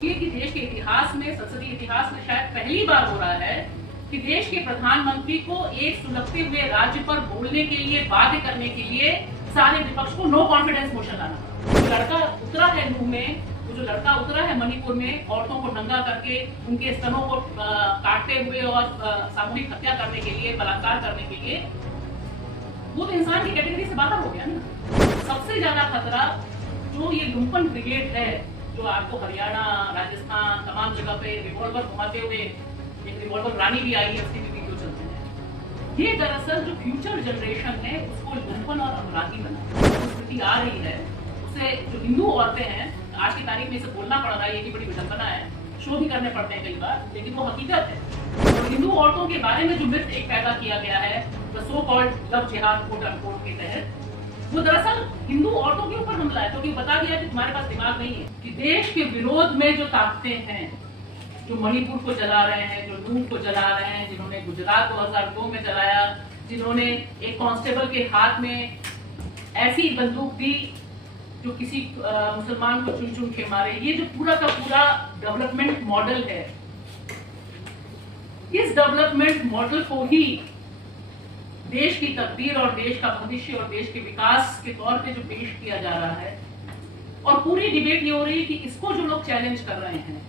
कि देश के इतिहास में, संसदीय इतिहास में शायद पहली बार हो रहा है कि देश के प्रधानमंत्री को एक सुलगते हुए राज्य पर बोलने के लिए, बाध्य करने के लिए सारे विपक्ष को नो कॉन्फिडेंस मोशन लाना पड़ा। जो लड़का उतरा है नूह में, वो जो लड़का उतरा है मणिपुर में, औरतों को नंगा करके उनके स्तनों को काटते हुए और सामूहिक हत्या करने के लिए, बलात्कार करने के लिए, वो तो इंसान की कैटेगरी से बाहर हो गया ना। सबसे ज्यादा खतरा जो ये लुम्पन ब्रिगेड है, जो आपको हरियाणा, राजस्थान, तमाम जगह पे रिवॉल्वर घुमाते हुए, एक रिवॉल्वर रानी भी आई है, उसकी भी वीडियो चलते हैं। ये दरअसल जो फ्यूचर जनरेशन है उसको लुम्पन और अपराधी बना स्थिति आ रही है। उससे जो हिंदू औरतें हैं, आज की तारीख में इसे बोलना पड़ रहा है, ये की बड़ी विडंबना है, शो भी करने पड़ते हैं कई बार, लेकिन वो हकीकत है। और हिंदू औरतों के बारे में जो मिथ एक पैदा किया गया है, द सो कॉल्ड लव जिहाद कोट अनकोट के तहत, वो दरअसल हिंदू औरतों के ऊपर हमला है, क्योंकि बता दिया कि तुम्हारे पास दिमाग नहीं है। कि देश के विरोध में जो ताकतें हैं, जो मणिपुर को जला रहे हैं, जो नूह को जला रहे हैं, जिन्होंने गुजरात 2002 में जलाया, जिन्होंने एक कांस्टेबल के हाथ में ऐसी बंदूक दी जो किसी मुसलमान को चुन चुन के मारे, ये जो पूरा का पूरा डेवलपमेंट मॉडल है, इस डेवलपमेंट मॉडल को ही देश की तकदीर और देश का भविष्य और देश के विकास के तौर पे जो पेश किया जा रहा है, और पूरी डिबेट ये हो रही है कि इसको जो लोग चैलेंज कर रहे हैं,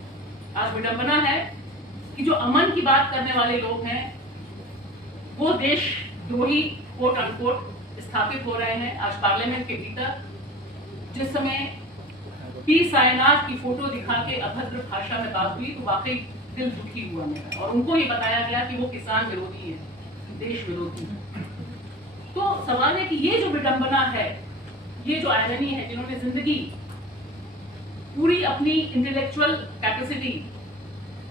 आज विडंबना है कि जो अमन की बात करने वाले लोग हैं वो देशद्रोही कोट अनकोट स्थापित हो रहे हैं। आज पार्लियामेंट के भीतर जिस समय पी सायनाथ की फोटो दिखा के अभद्र भाषा में बात हुई तो वाकई दिल दुखी हुआ मेरा, और उनको ये बताया गया कि वो किसान विरोधी है, देश विरोधी है। तो सवाल है कि ये जो विडंबना है, ये जो आयरनी है, जिन्होंने जिंदगी पूरी अपनी इंटेलेक्चुअल कैपेसिटी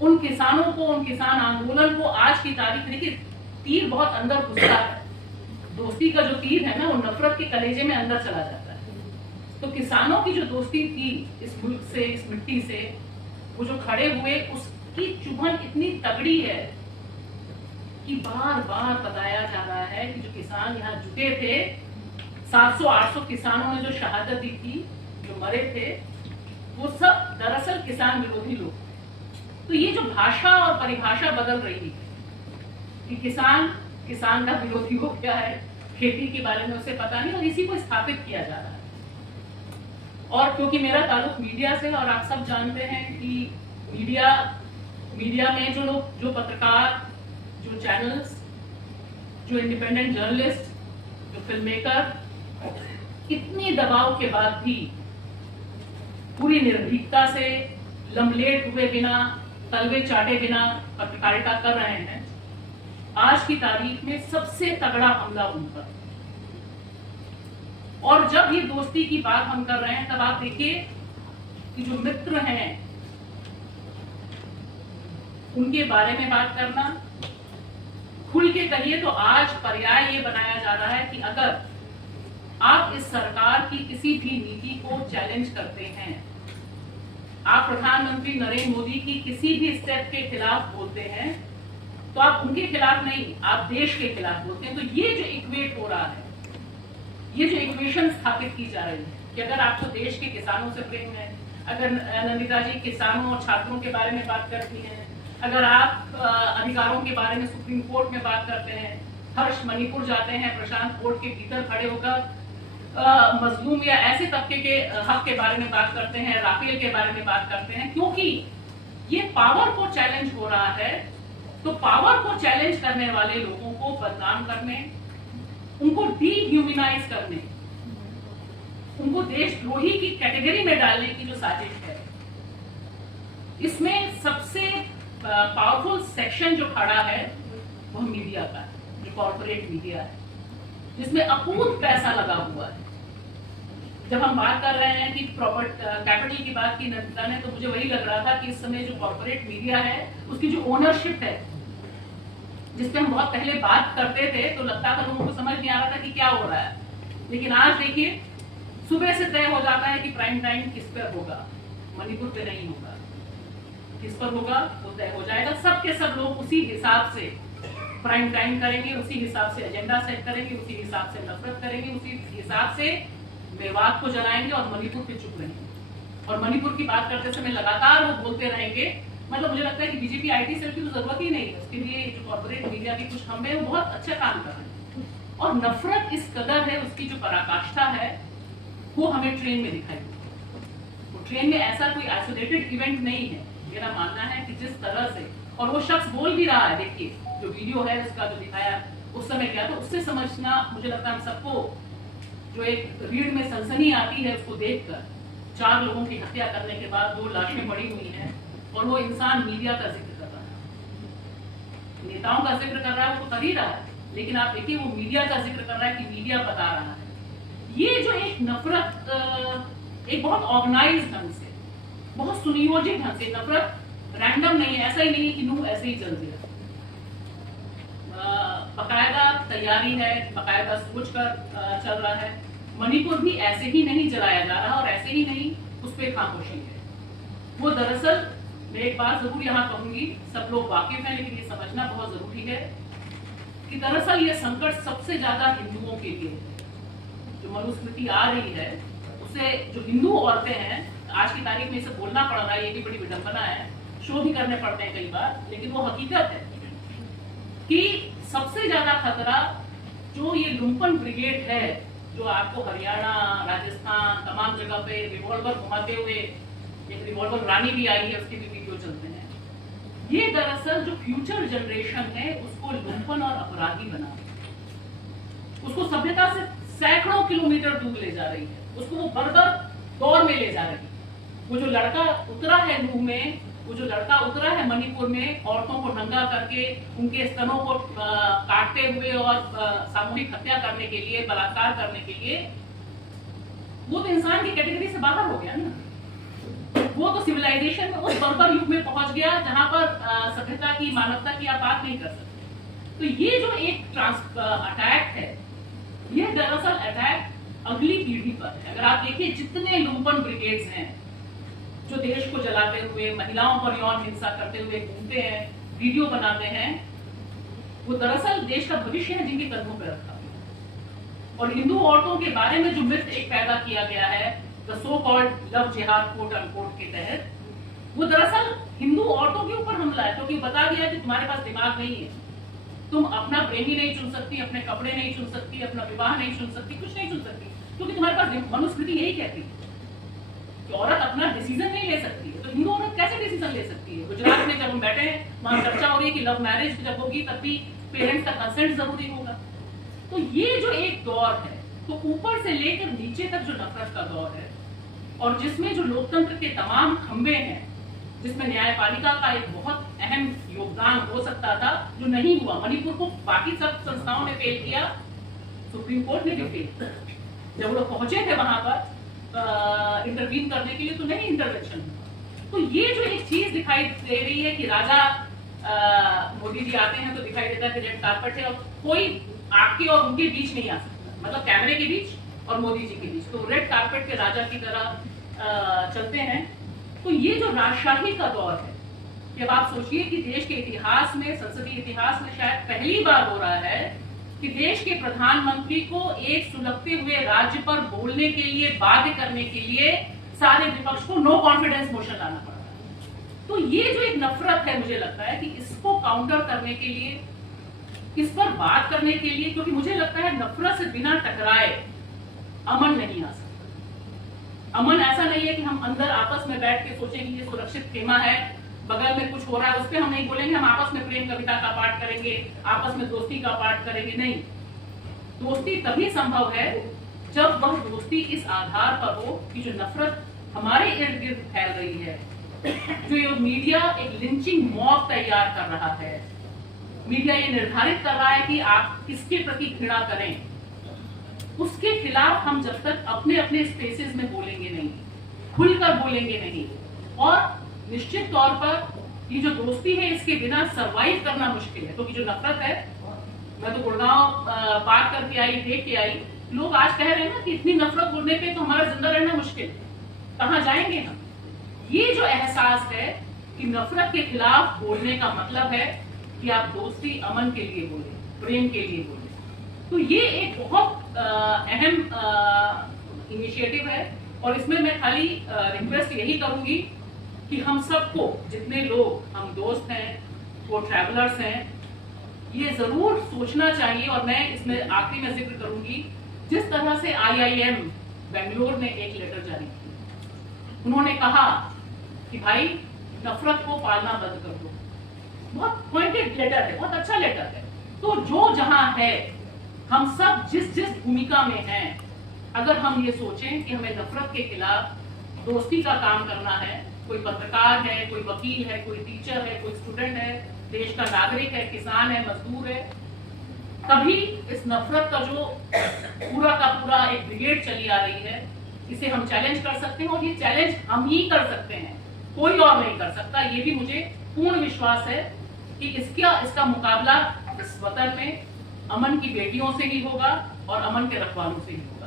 उन किसानों को, उन किसान आंदोलन को, आज की तारीख, देखिए तीर बहुत अंदर घुसता है, दोस्ती का जो तीर है ना वो नफरत के कलेजे में अंदर चला जाता है। तो किसानों की जो दोस्ती थी इस मुल्क से, इस मिट्टी से, वो जो खड़े हुए, उसकी चुभन इतनी तगड़ी है कि बार बार बताया जा रहा है कि जो किसान यहाँ जुटे थे, 700-800 किसानों ने जो शहादत दी थी, जो मरे थे, वो सब दरअसल किसान विरोधी लोग। तो ये जो भाषा और परिभाषा बदल रही है कि किसान का विरोधी हो गया है, खेती के बारे में उसे पता नहीं, और इसी को स्थापित किया जा रहा है। और क्योंकि मेरा ताल्लुक मीडिया से, और आप सब जानते हैं कि मीडिया में जो लोग, जो पत्रकार, जो चैनल्स, जो इंडिपेंडेंट जर्नलिस्ट, जो फिल्म मेकर, इतने दबाव के बाद भी पूरी निर्भीकता से, लमलेट हुए बिना, तलवे चाटे बिना पत्रकारिता कर रहे हैं। आज की तारीख में सबसे तगड़ा हमला उन पर। और जब ये दोस्ती की बात हम कर रहे हैं, तब आप देखिए कि जो मित्र हैं उनके बारे में बात करना, खुल के कहिए तो आज पर्याय ये बनाया जा रहा है कि अगर आप इस सरकार की किसी भी नीति को चैलेंज करते हैं, आप प्रधानमंत्री नरेंद्र मोदी की किसी भी स्टेप के खिलाफ बोलते हैं, तो आप उनके खिलाफ नहीं, आप देश के खिलाफ बोलते हैं। तो ये जो इक्वेट हो रहा है, ये जो इक्वेशन स्थापित की जा रही है कि अगर आपको देश के किसानों से प्रेम है, अगर नंदिता जी किसानों और छात्रों के बारे में बात करती हैं, अगर आप अधिकारों के बारे में सुप्रीम कोर्ट में बात करते हैं, हर्ष मणिपुर जाते हैं, प्रशांत कोर्ट के भीतर खड़े होकर मजलूम या ऐसे तबके के हक के बारे में बात करते हैं, राफेल के बारे में बात करते हैं, क्योंकि ये पावर को चैलेंज हो रहा है। तो पावर को चैलेंज करने वाले लोगों को बदनाम करने, उनको डीह्यूमनाइज करने, उनको देशद्रोही की कैटेगरी में डालने की जो साजिश है, इसमें सबसे पावरफुल सेक्शन जो खड़ा है वो मीडिया का है, जो कॉर्पोरेट मीडिया है, जिसमें अकूत पैसा लगा हुआ है। जब हम बात कर रहे हैं कि कैपिटल की बात की नंदिता ने, तो मुझे वही लग रहा था कि इस समय जो कॉर्पोरेट मीडिया है उसकी जो ओनरशिप है, जिसपे हम बहुत पहले बात करते थे तो लगता था लोगों को समझ नहीं आ रहा था कि क्या हो रहा है, लेकिन आज देखिए सुबह से तय हो जाता है कि प्राइम टाइम किस पर होगा, मणिपुर पे नहीं होगा, किस पर होगा वो तय हो जाएगा। सब के सब लोग उसी हिसाब से प्राइम टाइम करेंगे, उसी हिसाब से एजेंडा सेट करेंगे, उसी हिसाब से नफरत करेंगे, उसी हिसाब से मेवात को जलाएंगे और मणिपुर पे चुप रहेंगे। और मणिपुर की बात करते समय लगातार वो बोलते रहेंगे। मतलब मुझे लगता है कि बीजेपी आईटी सेल की तो जरूरत ही नहीं है, उसके लिए जो कॉर्पोरेट मीडिया के कुछ खंभे हैं वो बहुत अच्छा काम कर रहे हैं। और नफरत इस कदर है, उसकी जो पराकाष्ठा है वो हमें ट्रेन में दिखाई देती। तो ट्रेन में ऐसा कोई आइसोलेटेड इवेंट नहीं है। मेरा मानना है कि जिस तरह से, और वो शख्स बोल भी रहा है, देखिए जो वीडियो है उसका जो दिखाया उस समय क्या, तो उससे समझना मुझे लगता है हम सबको जो एक रीढ़ में सनसनी आती है उसको देखकर, 4 लोगों की हत्या करने के बाद 2 लाशें पड़ी हुई हैं और वो इंसान मीडिया का जिक्र कर रहा है, नेताओं का जिक्र कर रहा है, वो तो कर ही रहा है, लेकिन आप देखिए वो मीडिया का जिक्र कर रहा है कि मीडिया बता रहा है। ये जो एक नफरत एक बहुत ऑर्गेनाइज ढंग से, बहुत सुनियोजित ढंग से, नफरत रैंडम नहीं है, ऐसा ही नहीं है कि नूह ऐसे ही जल दिया, बकायदा तैयारी है, बकायदा सोच कर चल रहा है। मणिपुर भी ऐसे ही नहीं जलाया जा रहा और ऐसे ही नहीं उस पर खामोशी है। वो दरअसल, मैं एक बात जरूर यहाँ कहूंगी, सब लोग वाकिफ हैं लेकिन ये समझना बहुत जरूरी है कि दरअसल ये संकट सबसे ज्यादा हिंदुओं के लिए है। जो मनुस्मृति आ रही है उसे जो हिंदू औरतें हैं, आज की तारीख में इसे बोलना पड़ रहा है, ये भी बड़ी विडंबना है, शो भी करने पड़ते हैं कई बार, लेकिन वो हकीकत है कि सबसे ज्यादा खतरा जो ये लुम्पन ब्रिगेड है, जो आपको हरियाणा, राजस्थान, तमाम जगह पे रिवॉल्वर घुमाते हुए, एक रिवॉल्वर रानी भी आई है, उसके भी वीडियो चलते हैं, ये दरअसल जो फ्यूचर जनरेशन है उसको लुम्पन और अपराधी बना, उसको सभ्यता से सैकड़ों किलोमीटर दूर ले जा रही है, उसको वो बर्बर दौर में ले जा रही है। वो जो लड़का उतरा है नूह में, वो जो लड़का उतरा है मणिपुर में, औरतों को नंगा करके उनके स्तनों को काटते हुए और सामूहिक हत्या करने के लिए, बलात्कार करने के लिए, वो तो इंसान की कैटेगरी से बाहर हो गया ना। वो तो सिविलाइजेशन में उस बर्बर युग में पहुंच गया जहां पर सभ्यता की, मानवता की आप बात नहीं कर सकते। तो ये जो एक अटैक है, यह दरअसल अटैक अगली पीढ़ी पर है। अगर आप देखिए जितने लुम्पन ब्रिगेड्स हैं जो देश को जलाते हुए, महिलाओं पर यौन हिंसा करते हुए घूमते हैं, वीडियो बनाते हैं, वो दरअसल देश का भविष्य है जिनके कदमों पर रखा हुआ। और हिंदू औरतों के बारे में जो मिथ एक पैदा किया गया है, द सो कॉल्ड लव जिहाद कोट अनकोट के तहत, वो दरअसल हिंदू औरतों के ऊपर हमला है, क्योंकि बता दिया कि तुम्हारे पास दिमाग नहीं है, तुम अपना प्रेमी नहीं चुन सकती, अपने कपड़े नहीं चुन सकती, अपना विवाह नहीं चुन सकती, कुछ नहीं चुन सकती, क्योंकि तुम्हारे पास मनुस्मृति यही कहती है कि औरत अपना डिसीजन नहीं ले सकती है। तो हिंदू औरत कैसे डिसीजन ले सकती है? गुजरात में जब हम बैठे हैं, वहां चर्चा हो रही है कि लव मैरिज जब होगी तब भी पेरेंट्स का कंसेंट जरूरी होगा। तो ये जो एक दौर है, तो ऊपर से लेकर नीचे तक जो नफरत का दौर है, और जिसमें जो लोकतंत्र के तमाम खंभे हैं, जिसमें न्यायपालिका का एक बहुत अहम योगदान हो सकता था, जो नहीं हुआ। मणिपुर को बाकी सब संस्थाओं ने फेल किया, सुप्रीम कोर्ट ने भी फेल किया। जब लोग पहुंचे थे वहां पर इंटरवीन करने के लिए, तो नहीं इंटरवेंशन हुआ। तो ये जो एक चीज दिखाई दे रही है कि राजा मोदी जी आते हैं तो दिखाई देता है कि रेड कार्पेट है और कोई आपके और उनके बीच नहीं आ सकता, मतलब कैमरे के बीच और मोदी जी के बीच, तो रेड कार्पेट के राजा की तरह चलते हैं। तो ये जो राजशाही का दौर है, कि अब आप सोचिए कि देश के इतिहास में, संसदीय इतिहास में शायद पहली बार हो रहा है कि देश के प्रधानमंत्री को एक सुलगते हुए राज्य पर बोलने के लिए, बाध्य करने के लिए सारे विपक्ष को नो कॉन्फिडेंस मोशन लाना पड़ रहा है। तो ये जो एक नफरत है, मुझे लगता है कि इसको काउंटर करने के लिए, इस पर बात करने के लिए, क्योंकि मुझे लगता है नफरत से बिना टकराए अमन नहीं आ सकता। अमन ऐसा नहीं है कि हम अंदर आपस में बैठ के सोचें कि ये सुरक्षित खेमा है, बगल में कुछ हो रहा है, उस पर हम नहीं बोलेंगे, हम आपस में प्रेम कविता का पाठ करेंगे, आपस में दोस्ती का पाठ करेंगे। नहीं, दोस्ती तभी संभव है जब वह दोस्ती इस आधार पर हो कि जो नफरत हमारे इर्द गिर्द फैल रही है, जो ये मीडिया एक लिंचिंग मॉब तैयार कर रहा है, मीडिया ये निर्धारित कर रहा है कि आप किसके प्रति घृणा करें, उसके खिलाफ हम जब तक अपने अपने स्पेसेस में बोलेंगे नहीं, खुलकर बोलेंगे नहीं, और निश्चित तौर पर ये जो दोस्ती है इसके बिना सरवाइव करना मुश्किल है। क्योंकि जो नफरत है, मैं तो गुड़गांव पार करके आई, देख के आई, लोग आज कह रहे हैं ना कि इतनी नफरत बोलने पे तो हमारा जिंदा रहना मुश्किल, कहाँ जाएंगे हम। ये जो एहसास है कि नफरत के खिलाफ बोलने का मतलब है कि आप दोस्ती, अमन के लिए बोले, प्रेम के लिए बोले। तो ये एक बहुत अहम इनिशिएटिव है और इसमें मैं खाली रिक्वेस्ट यही करूंगी कि हम सबको, जितने लोग हम दोस्त हैं, वो ट्रैवलर्स हैं, ये जरूर सोचना चाहिए। और मैं इसमें आखिरी में जिक्र करूंगी, जिस तरह से IIM बेंगलोर ने एक लेटर जारी किया, उन्होंने कहा कि भाई नफरत को पालना बंद कर दो। बहुत पॉइंटेड लेटर है, बहुत अच्छा लेटर है। तो जो जहां है, हम सब जिस जिस भूमिका में हैं, अगर हम ये सोचें कि हमें नफरत के खिलाफ दोस्ती का काम करना है, कोई पत्रकार है, कोई वकील है, कोई टीचर है, कोई स्टूडेंट है, देश का नागरिक है, किसान है, मजदूर है, तभी इस नफरत का जो पूरा का पूरा एक ब्रिगेड चली आ रही है, इसे हम चैलेंज कर सकते हैं। और ये चैलेंज हम ही कर सकते हैं, कोई और नहीं कर सकता। ये भी मुझे पूर्ण विश्वास है कि इसका मुकाबला इस वतन में अमन की बेटियों से ही होगा और अमन के रखवालों से ही होगा।